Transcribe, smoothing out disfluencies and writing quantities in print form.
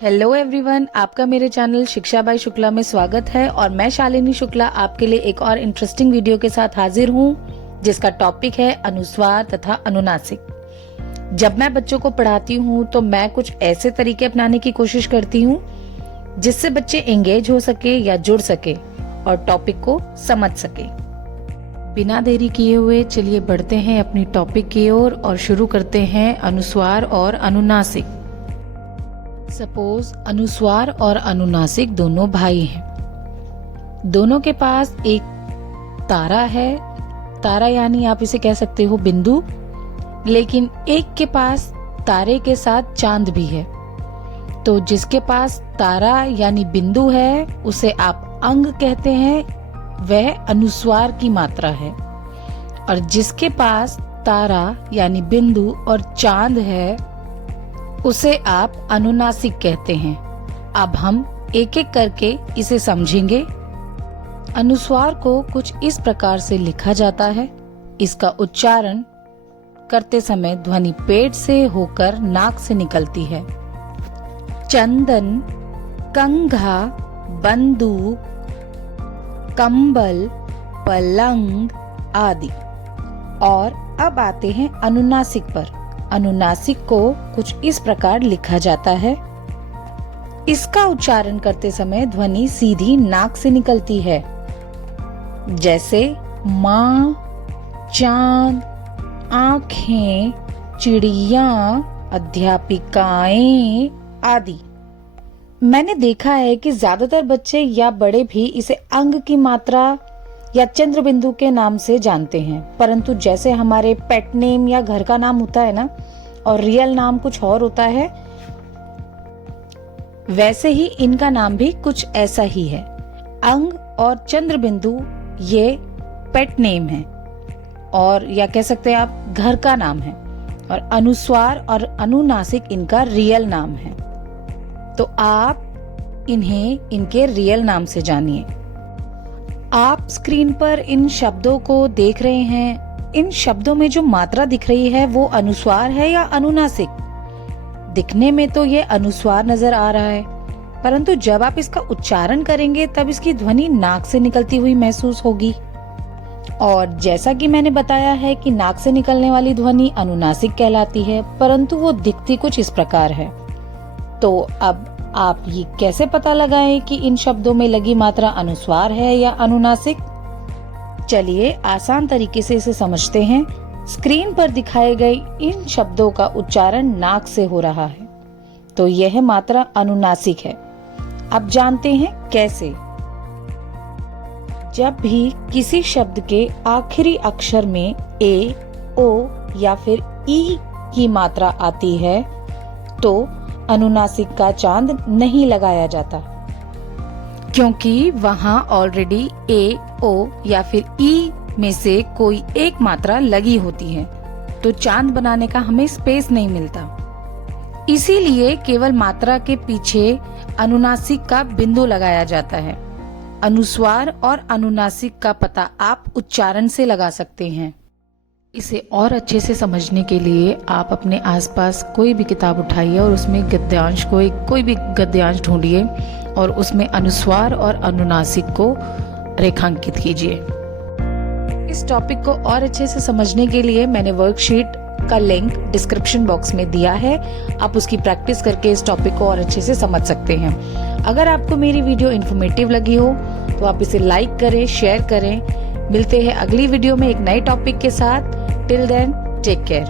Hello everyone, आपका मेरे channel शिक्षा बाई शुक्ला में स्वागत है और मैं शालिनी शुक्ला आपके लिए एक और इंटरेस्टिंग वीडियो के साथ हाजिर हूँ जिसका टॉपिक है अनुस्वार तथा अनुनासिक। जब मैं बच्चों को पढ़ाती हूँ तो मैं कुछ ऐसे तरीके अपनाने की कोशिश करती हूँ जिससे बच्चे एंगेज हो सके या जुड़ सके और टॉपिक को समझ सके। बिना देरी किए हुए चलिए बढ़ते हैं अपनी टॉपिक की ओर और शुरू करते हैं अनुस्वार और अनुनासिक। सपोज अनुस्वार और अनुनासिक दोनों भाई हैं। दोनों के पास एक तारा है, तारा यानी आप इसे कह सकते हो बिंदु, लेकिन एक के पास तारे के साथ चांद भी है। तो जिसके पास तारा यानी बिंदु है उसे आप अंग कहते हैं, वह अनुस्वार की मात्रा है। और जिसके पास तारा यानी बिंदु और चांद है उसे आप अनुनासिक कहते हैं। अब हम एक एक करके इसे समझेंगे। अनुस्वार को कुछ इस प्रकार से लिखा जाता है। इसका उच्चारण करते समय ध्वनि पेट से होकर नाक से निकलती है। चंदन, कंघा, बंदूक, कंबल, पलंग आदि। और अब आते हैं अनुनासिक पर। अनुनासिक को कुछ इस प्रकार लिखा जाता है। इसका उच्चारण करते समय ध्वनि सीधी नाक से निकलती है, जैसे माँ, चांद, आँखें, चिड़िया, अध्यापिकाएं आदि। मैंने देखा है कि ज्यादातर बच्चे या बड़े भी इसे अंग की मात्रा या चंद्र बिंदु के नाम से जानते हैं, परंतु जैसे हमारे पेट नेम या घर का नाम होता है ना, और रियल नाम कुछ और होता है, वैसे ही इनका नाम भी कुछ ऐसा ही है। अंग और चंद्र बिंदु ये पेट नेम है और या कह सकते हैं आप घर का नाम है, और अनुस्वार और अनुनासिक इनका रियल नाम है। तो आप इन्हें इनके रियल नाम से जानिए। आप स्क्रीन पर इन शब्दों को देख रहे हैं। इन शब्दों में जो मात्रा दिख रही है वो अनुस्वार है या अनुनासिक? दिखने में तो ये अनुस्वार नजर आ रहा है, परंतु जब आप इसका उच्चारण करेंगे तब इसकी ध्वनि नाक से निकलती हुई महसूस होगी। और जैसा कि मैंने बताया है कि नाक से निकलने वाली ध्वनि अनुनासिक कहलाती है, परंतु वो दिखती कुछ इस प्रकार है। तो अब आप ये कैसे पता लगाएं कि इन शब्दों में लगी मात्रा अनुस्वार है या अनुनासिक? चलिए आसान तरीके से इसे समझते हैं। स्क्रीन पर दिखाए गए इन शब्दों का उच्चारण नाक से हो रहा है, तो यह मात्रा अनुनासिक है। अब जानते हैं कैसे। जब भी किसी शब्द के आखिरी अक्षर में ए, ओ या फिर ई की मात्रा आती है तो अनुनासिक का चांद नहीं लगाया जाता, क्योंकि वहां ऑलरेडी ए, ओ या फिर ई में से कोई एक मात्रा लगी होती है, तो चांद बनाने का हमें स्पेस नहीं मिलता। इसीलिए केवल मात्रा के पीछे अनुनासिक का बिंदु लगाया जाता है। अनुस्वार और अनुनासिक का पता आप उच्चारण से लगा सकते हैं। इसे और अच्छे से समझने के लिए आप अपने आसपास कोई भी किताब उठाइए और उसमें गद्यांश कोई भी गद्यांश ढूंढिए और उसमें अनुस्वार और अनुनासिक को रेखांकित कीजिए। इस टॉपिक को और अच्छे से समझने के लिए मैंने वर्कशीट का लिंक डिस्क्रिप्शन बॉक्स में दिया है। आप उसकी प्रैक्टिस करके इस टॉपिक को और अच्छे से समझ सकते हैं। अगर आपको मेरी वीडियो इन्फॉर्मेटिव लगी हो तो आप इसे लाइक करें, शेयर करें। मिलते हैं अगली वीडियो में एक नए टॉपिक के साथ। Till then take care.